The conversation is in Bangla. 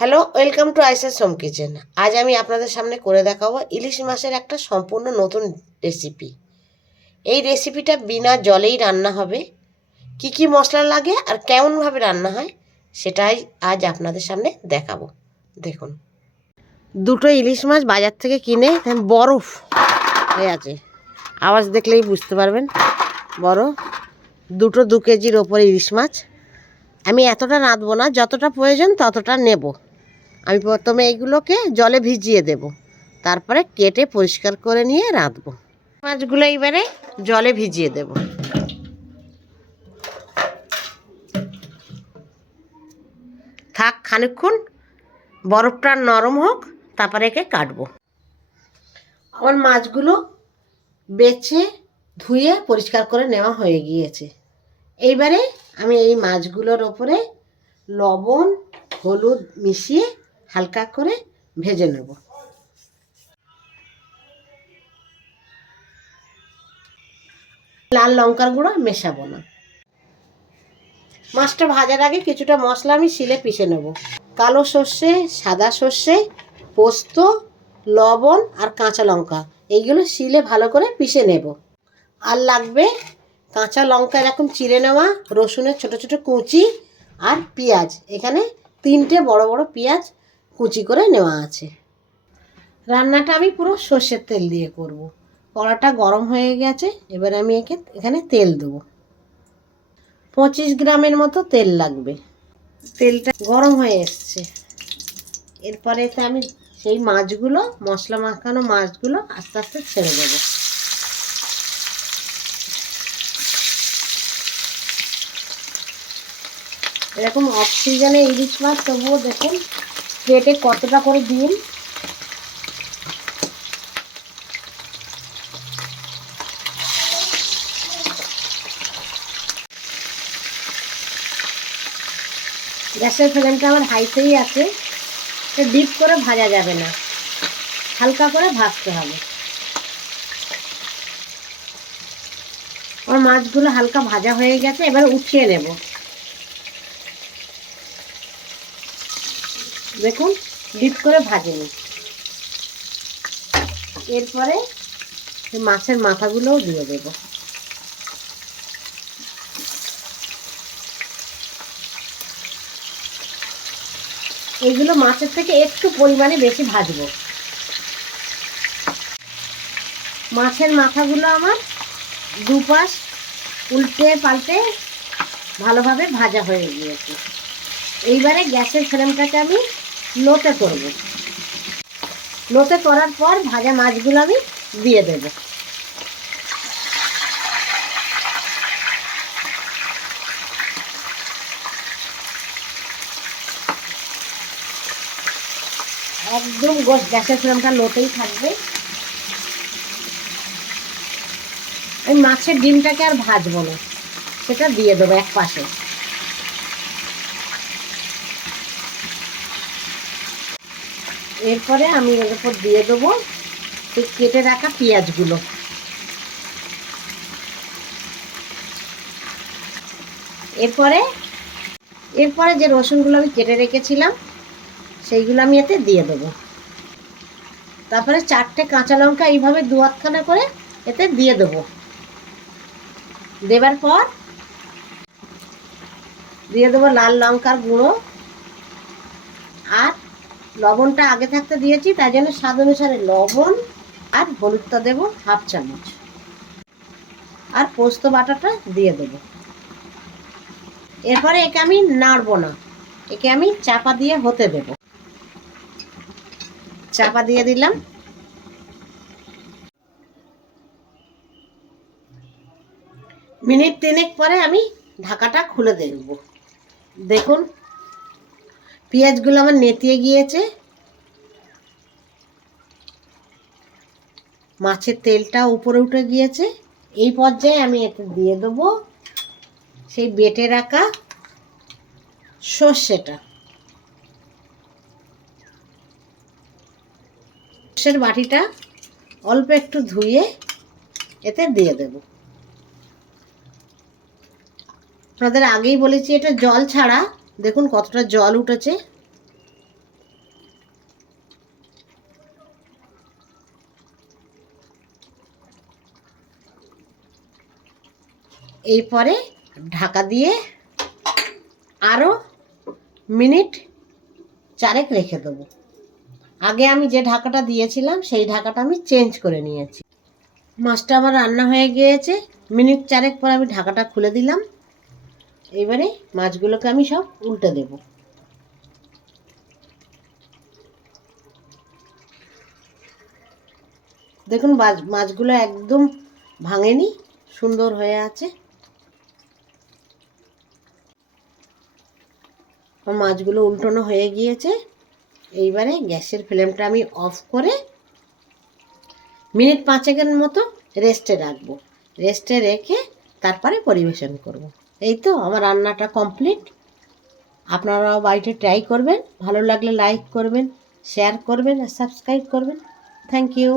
হ্যালো ওয়েলকাম টু আইসার সোম কিচেন আজ আমি আপনাদের সামনে করে দেখাবো ইলিশ মাছের একটা সম্পূর্ণ নতুন রেসিপি এই রেসিপিটা বিনা জলেই রান্না হবে। কি কি মশলা লাগে আর কেমনভাবে রান্না হয়, সেটাই আজ আপনাদের সামনে দেখাবো। দেখুন। দুটো ইলিশ মাছ বাজার থেকে কিনে বরফ হয়ে আছে। আওয়াজ দেখলেই বুঝতে পারবেন। বড়। দুটো দু কেজির ওপরে ইলিশ মাছ। আমি এতটা রাঁধবো না, যতটা প্রয়োজন ততটা নেব। আমি প্রথমে এইগুলোকে জলে ভিজিয়ে দেব। তারপরে কেটে পরিষ্কার করে নিয়ে রাঁধবো। মাছগুলো এবারে জলে ভিজিয়ে দেব। থাক, খানিকক্ষণ বরফটা নরম হোক, তারপরে একে কাটবো। আমার মাছগুলো বেছে ধুয়ে পরিষ্কার করে নেওয়া হয়ে গিয়েছে। এইবারে আমি এই মাছগুলোর ওপরে লবণ, হলুদ মিশিয়ে হালকা করে ভেজে নেব। লাল লঙ্কার গুঁড়ো মেশাবো না। মাছটা ভাজার আগে কিছুটা মশলা আমি শিলে পিষে নেব। কালো সর্ষে, সাদা সর্ষে, পোস্ত, লবণ আর কাঁচা লঙ্কা, এইগুলো শিলে ভালো করে পিষে নেব। আর লাগবে কাঁচা লঙ্কা, এরকম চিড়ে নেওয়া, রসুনের ছোট ছোট কুচি আর পেঁয়াজ। এখানে তিনটে বড় বড় পেঁয়াজ কুচি করে নেওয়া আছে। রান্নাটা আমি পুরো সর্ষের তেল দিয়ে করব। কড়াটা গরম হয়ে গেছে, এবার আমি একে এখানে তেল দেবো। পঁচিশ গ্রামের মতো তেল লাগবে। তেলটা গরম হয়ে এসছে। এরপরে এতে আমি সেই মাছগুলো, মশলা মাখানো মাছগুলো আস্তে আস্তে ছেড়ে দেবো। এরকম অক্সিজেনে ইলিশ মাছ, তবুও দেখুন প্লেটে কতটা করে দিন? গ্যাসের ফ্লেমটা আমার হাইতেই আছে। ডিপ করে ভাজা যাবে না। হালকা করে ভাজতে হবে। আমার মাছগুলো হালকা ভাজা হয়ে গেছে, এবার উঠিয়ে নেব। দেখুন, ডিপ করে ভাজেনি এরপরে এই মাছের মাথাগুলোও দিয়ে দেব। এইগুলো মাছের থেকে একটু পরিমাণে বেশি ভাজবো। মাছের মাথাগুলো আমার দুপাশ উল্টে পাল্টে ভালোভাবে ভাজা হয়ে গিয়েছে। এইবারে গ্যাসের ফ্লেমটাকে আমি লোতে করব। লোতে করার পর ভাজা মাছগুলো আমি দিয়ে দেব। একদম গোস গ্যাসের ফ্লেমটা লোতেই থাকবে। আমি মাছের ডিমটাকে আর ভাজবো না, সেটা দিয়ে দেবো এক পাশে। এরপরে আমি এর উপর দিয়ে দেবো সেই কেটে রাখা পেঁয়াজগুলো। এরপরে এরপরে যে রসুনগুলো আমি কেটে রেখেছিলাম, সেইগুলো আমি এতে দিয়ে দেবো। তারপরে চারটে কাঁচা লঙ্কা এইভাবে দু হাতখানা করে এতে দিয়ে দেবো। দেবার পর দিয়ে দেবো লাল লঙ্কার গুঁড়ো আর লবণটা আগে থাকতে দিয়েছি, তাই জন্য স্বাদ অনুসারে লবণ আর হলুদটা দেবো হাফ চামচ। আর পোস্ত বাটাটা দিয়ে দেবো। এরপরে একে আমি নাড়বো না, একে আমি চাপা দিয়ে হতে দেব। চাপা দিয়ে দিলাম। মিনিট তিনেক পরে আমি ঢাকাটা খুলে দেখব। দেখুন, পেঁয়াজগুলো আমার নেতিয়ে গিয়েছে। মাছের তেলটা উপরে উঠে গিয়েছে। এই পর্যায়ে আমি এতে দিয়ে দেবো সেই বেটে রাখা সর্ষেটা। সর্ষের বাটিটা অল্প একটু ধুয়ে এতে দিয়ে দেব। আপনাদের আগেই বলেছি, এটা জল ছাড়া, দেখুন কতটা জল উঠেছে। এরপরে ঢাকা দিয়ে আরও মিনিট চারেক রেখে দেবো। আগে আমি যে ঢাকাটা দিয়েছিলাম, সেই ঢাকাটা আমি চেঞ্জ করে নিয়েছি। মাছটা আমার রান্না হয়ে গিয়েছে। মিনিট চারেক পর আমি ঢাকাটা খুলে দিলাম। এবারে মাছগুলোকে আমি সব উল্টে দেব। দেখুন, মাছ- মাছগুলো একদম ভাঙেনি, সুন্দর হয়ে আছে। আমার মাছগুলো উল্টানো হয়ে গিয়েছে। এইবারে গ্যাসের ফ্লেমটা আমি অফ করে মিনিট পাঁচেকের মতো রেস্টে রাখব। রেস্টে রেখে তারপরে পরিবেশন করব। এই তো আমার রান্নাটা কমপ্লিট। আপনারাও বাড়িতে ট্রাই করবেন। ভালো লাগলে লাইক করবেন, শেয়ার করবেন আর সাবস্ক্রাইব করবেন। Thank you.